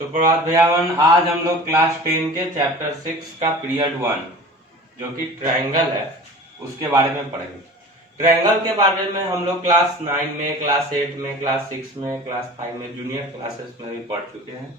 सुप्रभात भैयावन। आज हम लोग क्लास 10 के चैप्टर 6 का पीरियड 1 जो कि ट्रायंगल है उसके बारे में पढ़ेंगे। ट्रायंगल के बारे में हम लोग क्लास 9 में, क्लास 8 में, क्लास 6 में, क्लास 5 में, जूनियर क्लासेस में भी पढ़ चुके हैं,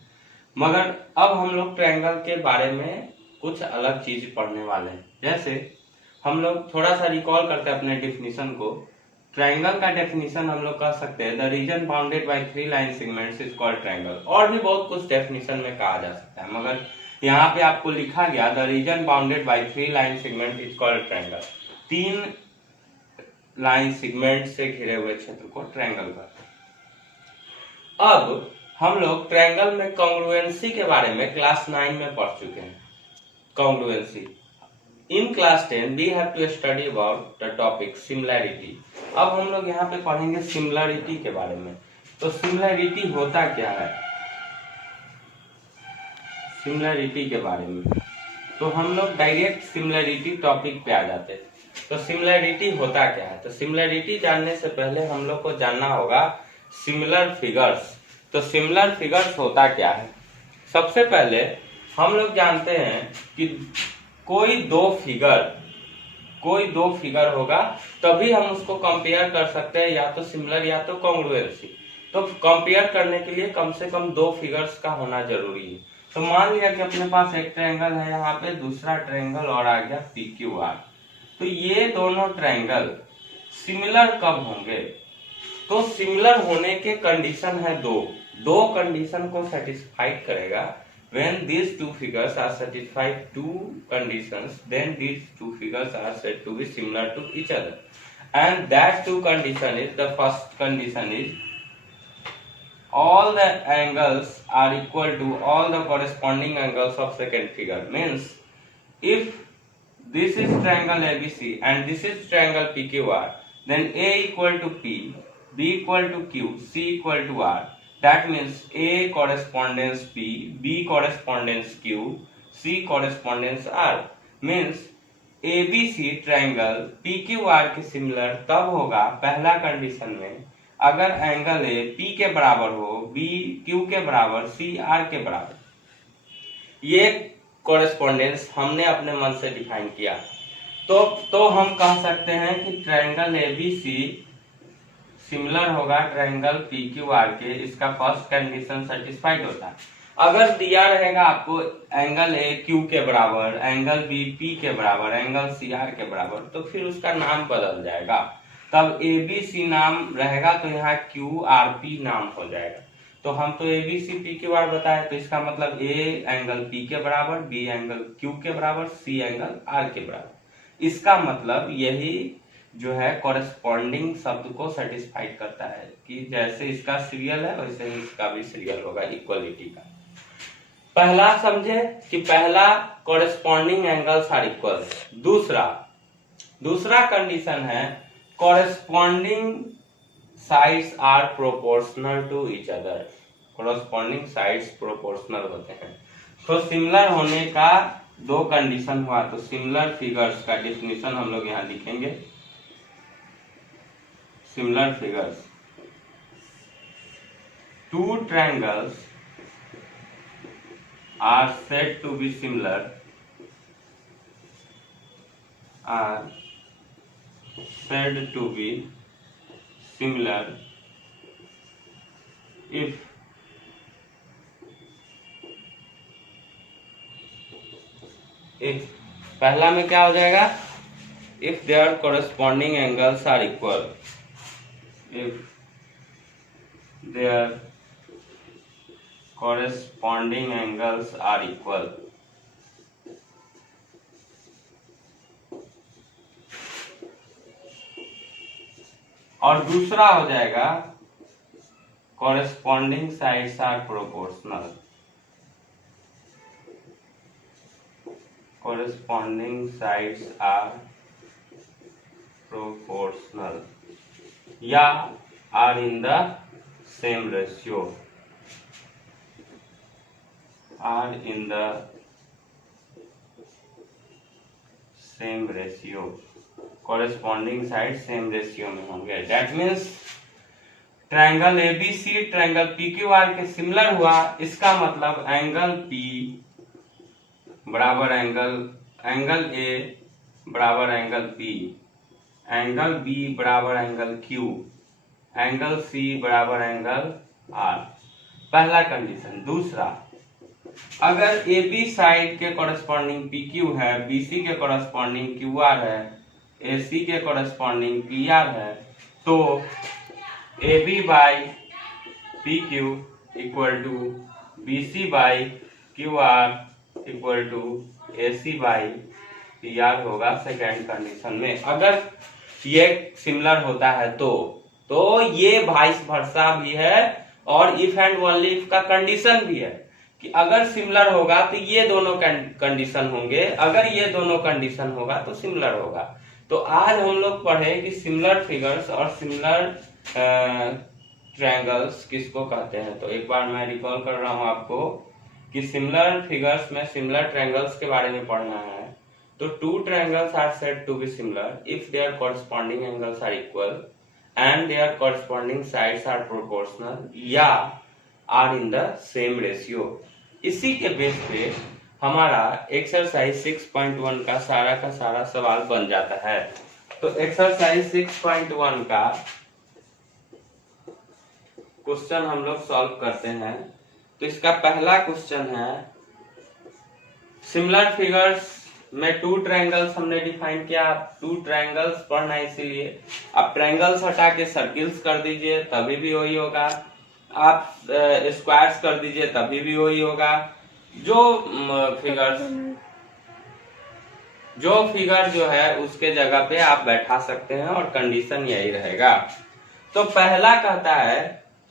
मगर अब हम लोग ट्रायंगल के बारे में कुछ अलग चीज पढ़ने वाले हैं। जैसे हम लोग थोड़ा सा रिकॉल करते हैं अपने डेफिनेशन को। ट्रायंगल का डेफिनेशन हम लोग कह सकते हैं the reason bounded by 3 line segments is called triangle. और भी बहुत कुछ डेफिनेशन में कहा जा सकता है, मगर यहाँ पे आपको लिखा गया the reason bounded by 3 line segment is called triangle. 3 line segment से घिरे हुए क्षेत्र को ट्रायंगल कहते हैं। अब हम लोग ट्रायंगल में कॉन्ग्रुएंसी के बारे में क्लास 9 में पढ़ चुके हैं। Congruency in class 10 we have to study about the topic similarity. अब हम लोग यहाँ पे पढ़ेंगे सिमिलैरिटी के बारे में। तो सिमिलैरिटी होता क्या है, सिमिलैरिटी के बारे में तो हम लोग डायरेक्ट सिमिलैरिटी टॉपिक पे आ जाते हैं। तो सिमिलैरिटी होता क्या है, तो सिमिलैरिटी जानने से पहले हम लोग को जानना होगा सिमिलर फिगर्स। तो सिमिलर फिगर्स होता क्या है, सबसे पहले हम लोग जानते हैं कि कोई दो फिगर होगा तभी हम उसको कंपेयर कर सकते हैं, या तो सिमिलर या तो कॉन्ग्रुएंसी। तो कंपेयर करने के लिए कम से कम दो फिगर्स का होना जरूरी है। तो मान लिया कि अपने पास एक ट्रायंगल है, यहाँ पे दूसरा ट्रायंगल और आ गया PQR। तो ये दोनों ट्रायंगल सिमिलर कब होंगे, तो सिमिलर होने के कंडीशन है दो कंडीशन को सेटिस्फाइड करेगा। When these two figures are satisfied two conditions, then these two figures are said to be similar to each other. And that two condition is, the first condition is all the angles are equal to all the corresponding angles of second figure. Means if this is triangle ABC and this is triangle PQR, then A equal to P, B equal to Q, C equal to R. That means A correspondence P, B correspondence Q, C correspondence R. Means ABC triangle PQR के similar तब होगा पहला condition में अगर angle A P के बराबर हो, B Q के बराबर, C R के बराबर। ये कॉरेस्पॉन्डेंस हमने अपने मन से डिफाइन किया। तो हम कह सकते हैं कि ट्रायंगल ABC सिमिलर होगा ट्रायंगल PQR के, इसका फर्स्ट कंडीशन सेटिस्फाइड होता है। अगर दिया रहेगा आपको एंगल A Q के बराबर, एंगल B P के बराबर, एंगल C R के बराबर, तो फिर उसका नाम बदल जाएगा। तब ABC नाम रहेगा तो यहाँ QRP नाम हो जाएगा। तो हम तो ABC PQR बताए, तो इसका मतलब A एंगल P के बराबर, B एंगल Q के बराबर, C एंगल R के बराबर। इसका मतलब यही जो है कॉरेस्पॉन्डिंग शब्द को सेटिस्फाइड करता है कि जैसे इसका सीरियल है वैसे ही इसका भी सीरियल होगा, इक्वलिटी का। पहला समझे कि पहला कॉरेस्पॉन्डिंग एंगल्स आर इक्वल। दूसरा कंडीशन है corresponding sides are proportional to each other. Corresponding sides proportional होते हैं। तो सिमिलर होने का दो कंडीशन हुआ। तो सिमिलर फिगर्स का डेफिनेशन हम लोग यहाँ लिखेंगे। Similar figures, two triangles are said to be similar, are said to be similar if पहला में क्या हो जाएगा, if their corresponding angles are equal, if their corresponding angles are equal, और दूसरा हो जाएगा corresponding sides are proportional, corresponding sides are proportional या are in the same ratio, are in the same ratio, corresponding side same ratio में होंगे। That means triangle ABC triangle PQR के similar हुआ, इसका मतलब एंगल पी बराबर angle A बराबर angle P, angle B बराबर एंगल क्यू, एंगल सी बराबर एंगल आर, पहला कंडीशन। दूसरा, अगर ए बी साइड के कॉरेस्पॉन्डिंग पी क्यू है, बी सी के कॉरेस्पॉन्डिंग क्यू आर है, ए सी के कॉरेस्पॉन्डिंग पी आर है, तो A B by P Q equal to B C by Q R equal to A C by P R होगा second condition में। अगर ये सिमिलर होता है तो ये वाइस वर्सा भी है और इफ एंड ओनली इफ का कंडीशन भी है कि अगर सिमिलर होगा तो ये दोनों कंडीशन होंगे, अगर ये दोनों कंडीशन होगा तो सिमिलर होगा। तो आज हम लोग पढ़े कि सिमिलर फिगर्स और सिमिलर ट्रायंगल्स किसको कहते हैं। तो एक बार मैं रिकॉल कर रहा हूं आपको कि सिमिलर फिगर्स में सिमिलर ट्रायंगल्स के बारे में पढ़ना है। तो two triangles are said to be similar if their corresponding angles are equal and their corresponding sides are proportional या are in the same ratio। इसी के बेस पे हमारा एक्सरसाइज 6.1 का सारा सवाल बन जाता है। तो एक्सरसाइज 6.1 का क्वेश्चन हम लोग सॉल्व करते हैं। तो इसका पहला क्वेश्चन है, सिमिलर फिगर्स में टू ट्रायंगल्स हमने डिफाइन किया। टू ट्रायंगल्स पढ़ना है, इसीलिए आप ट्रायंगल्स हटा के सर्किल्स कर दीजिए तभी भी वही होगा, आप स्क्वायर्स कर दीजिए तभी भी वही होगा। जो फिगर जो है उसके जगह पे आप बैठा सकते हैं और कंडीशन यही रहेगा। तो पहला कहता है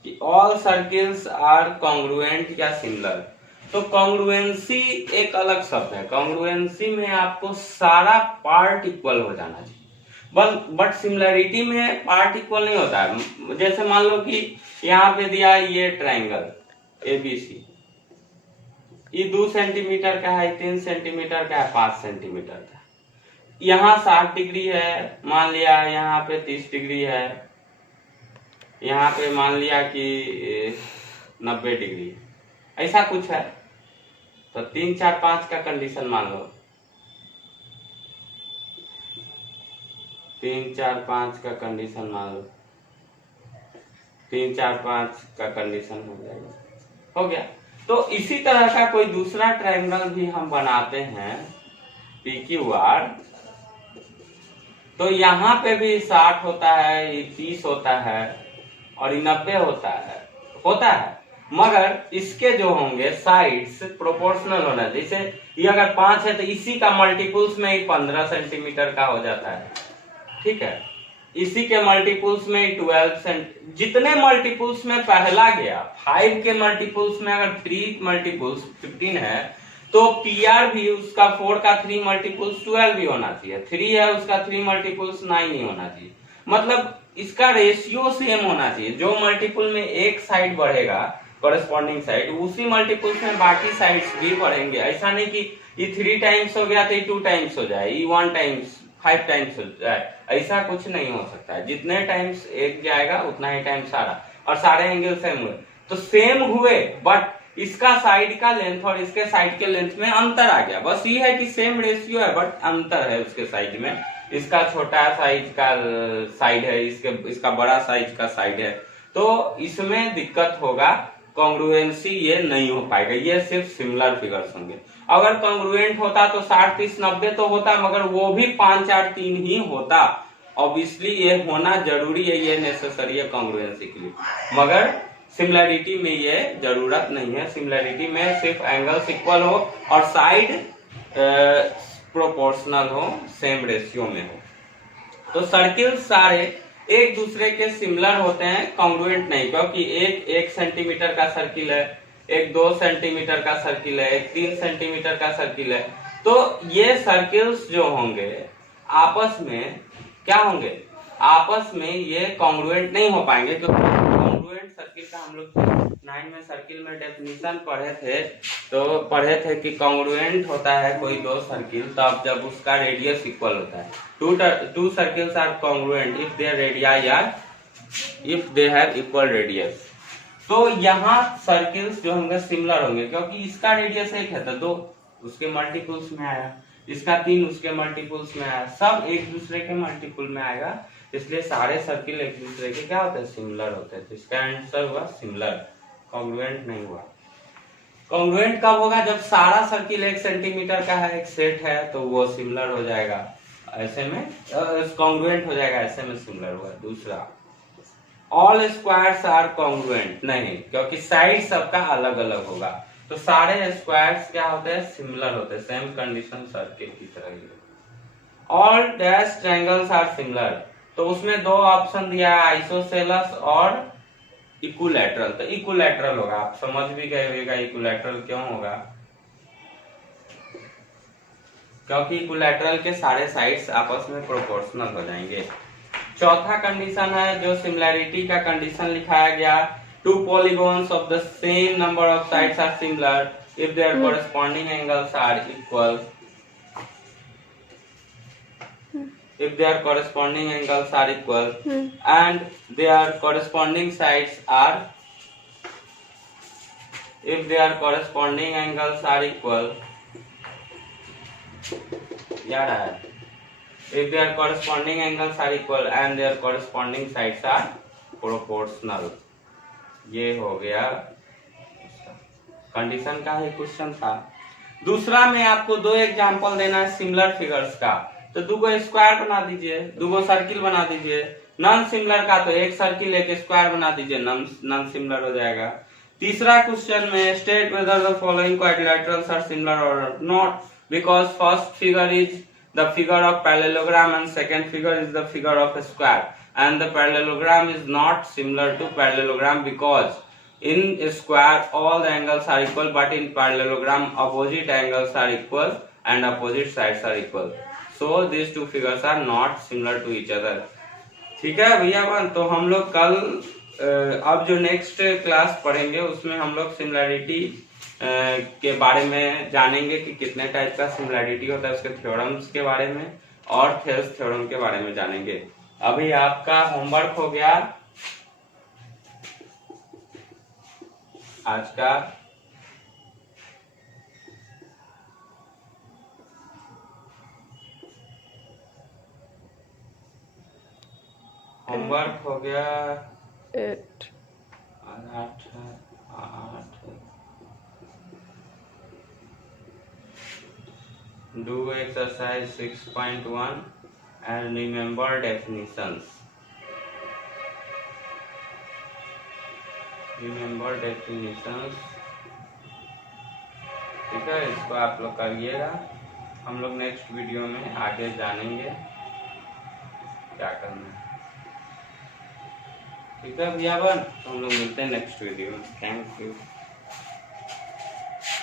कि ऑल सर्किल्स आर कॉन्ग्रुएंट या सिमिलर। तो कॉन्ग्रुएंसी एक अलग शब्द है। कॉन्ग्रुएंसी में आपको सारा पार्ट इक्वल हो जाना चाहिए, बट सिमिलरिटी में पार्ट इक्वल नहीं होता है। जैसे मान लो कि यहाँ पे दिया ये ट्रायंगल एबीसी, ये 2 सेंटीमीटर का है, 3 सेंटीमीटर का है, 5 सेंटीमीटर का। यहाँ 60 डिग्री है, मान लिया यहाँ पे 30 डिग्री है, यहाँ पे मान लिया कि 90 डिग्री, ऐसा कुछ है। तो 3 4 5 का कंडीशन मान लो, 3 4 5 का कंडीशन मान लो, 3 4 5 का कंडीशन हो जाएगा, हो गया। तो इसी तरह का कोई दूसरा ट्रायंगल भी हम बनाते हैं PQR। तो यहाँ पे भी 60 होता है, ये 30 होता है और ये 90 होता है, मगर इसके जो होंगे साइड्स प्रोपोर्शनल होना। जैसे ये अगर 5 है तो इसी का मल्टीपल्स में ही 15 सेंटीमीटर का हो जाता है, ठीक है। इसी के मल्टीपल्स में ही 12 सेंट, जितने मल्टीपल्स में पहला गया 5 के मल्टीपल्स में अगर 3 मल्टीपल्स 15 है तो पीआर भी उसका 4 का 3 मल्टीपल्स 12 भी होना चाहिए, 3 है उसका 3 मल्टीपल्स 9 ही होना चाहिए। मतलब इसका रेशियो सेम होना चाहिए। जो मल्टीपल में एक साइड बढ़ेगा कॉरेस्पॉन्डिंग साइड, उसी मल्टीपल्स में बाकी साइड्स भी बढ़ेंगे। ऐसा नहीं कि ये 3 टाइम्स हो गया तो ये 2 टाइम्स हो जाए, ये 1 टाइम्स 5 टाइम्स हो जाए, ऐसा कुछ नहीं हो सकता है। जितने टाइम्स एक जाएगा उतना ही टाइम सारा, और सारे एंगल सेम हुए तो सेम हुए, बट इसका साइड का लेंथ और इसके साइड के लेंथ में अंतर आ गया। बस ये है कि सेम रेशियो है बट अंतर है उसके साइड में। इसका छोटा साइज का साइड है, इसका बड़ा साइज का साइड है, तो इसमें दिक्कत होगा, कॉन्ग्रुएंसी ये नहीं हो पाएगा। ये सिर्फ सिमिलर फिगर्स होंगे। अगर कॉन्ग्रुएंट होता तो 60 30 90 तो होता, मगर वो भी 5 4 3 ही होता। ऑब्वियसली ये होना जरूरी है, ये नेसेसरी है कॉन्ग्रुएंसी के लिए, मगर सिमिलरिटी में ये जरूरत नहीं है। सिमिलरिटी में सिर्फ एंगल्स इक्वल हो और साइड प्रोपोर्शनल हो, सेम रेशियो में हो। तो सर्किल सारे एक दूसरे के सिमिलर होते हैं, कॉन्ग्रुएंट नहीं, क्योंकि एक 1 सेंटीमीटर का सर्किल है, एक 2 सेंटीमीटर का सर्किल है, एक 3 सेंटीमीटर का सर्किल है। तो ये सर्किल्स जो होंगे आपस में क्या होंगे, आपस में ये कॉन्ग्रुएंट नहीं हो पाएंगे। क्योंकि कॉन्ग्रुएंट सर्किल का हम लोग 9 में सर्किल में डेफिनेशन पढ़े थे कि कॉन्ग्रुएंट होता है कोई दो सर्किल तब जब उसका रेडियस इक्वल होता है। Two circles are congruent if their radii are if they have equal radius. तो यहाँ सर्किल्स जो होंगे सिमिलर होंगे, क्योंकि इसका रेडियस 1 है तो 2 उसके मल्टीपल्स में आया, इसका 3 उसके मल्टीपल्स में आया, सब एक दूसरे के मल्टीपल में आएगा, इसलिए सारे सर्किल एक दूसरे के क्या होते हैं, सिमिलर होते हैं। तो इसका आंसर हुआ सिमिलर, कॉन्ग्रुएंट नहीं हुआ। कॉन्ग्रुएंट कब होगा, जब सारा सर्किल 1 सेंटीमीटर का है, एक सेट है, तो वो सिमिलर हो जाएगा, ऐसे में कॉन्ग्रुएंट हो जाएगा, ऐसे में सिमिलर हुआ। दूसरा, ऑल स्क्वायर्स आर कॉन्ग्रुएंट नहीं, क्योंकि साइड सबका अलग अलग होगा, तो सारे स्क्वायर्स क्या होते हैं, सिमिलर होते हैं, सेम कंडीशन सर्किल की तरह ही। All dash triangles are similar, तो उसमें 2 ऑप्शन दिया है, आइसोसेलस और इक्विलैटरल, तो इक्विलैटरल होगा, आप समझ भी गए होगा इक्विलैटरल क्यों होगा, क्योंकि इक्विलैटरल के सारे साइड्स आपस में प्रोपोर्शनल हो जाएंगे। चौथा कंडीशन है जो सिमिलैरिटी का कंडीशन लिखाया गया, two polygons of the same number of sides are similar if their corresponding angles are equal, if their corresponding angles are equal and their corresponding sides are, if their corresponding angles are equal, याद आया, if their corresponding angles are equal and their corresponding sides are proportional, ये हो गया condition का ही question था। दूसरा में आपको 2 एग्जांपल देना है सिमिलर फिगर्स का, तो 2 स्क्वायर बना दीजिए, 2 सर्किल बना दीजिए। नॉन सिमिलर का तो 1 सर्किल 1 स्क्वायर बना दीजिए, नॉन सिमिलर हो जाएगा। तीसरा क्वेश्चन में state whether the following quadrilaterals are similar or not, because first figure is the figure of parallelogram and second figure is the figure of square and the parallelogram is not similar to parallelogram because in square all the angles are equal, but in parallelogram opposite angles are equal and opposite sides are equal, so these two figures are not similar to each other। ठीक है भैया बन, तो हम लोग कल अब जो नेक्स्ट क्लास पढ़ेंगे उसमें हम लोग सिमिलैरिटी के बारे में जानेंगे कि कितने टाइप का सिमिलैरिटी होता है, उसके थ्योरम्स के बारे में और थेल्स थ्योरम के बारे में जानेंगे। अभी आपका होमवर्क हो गया आज का, होमवर्क हो गया 8 Do exercise 6.1 and remember definitions। Remember definitions, ठीक है, इसको आप लोग करिएगा। हम लोग नेक्स्ट वीडियो में आगे जानेंगे क्या करना है। ठीक है भैया बन, तो हम लोग मिलते हैं नेक्स्ट वीडियो में। Thank you.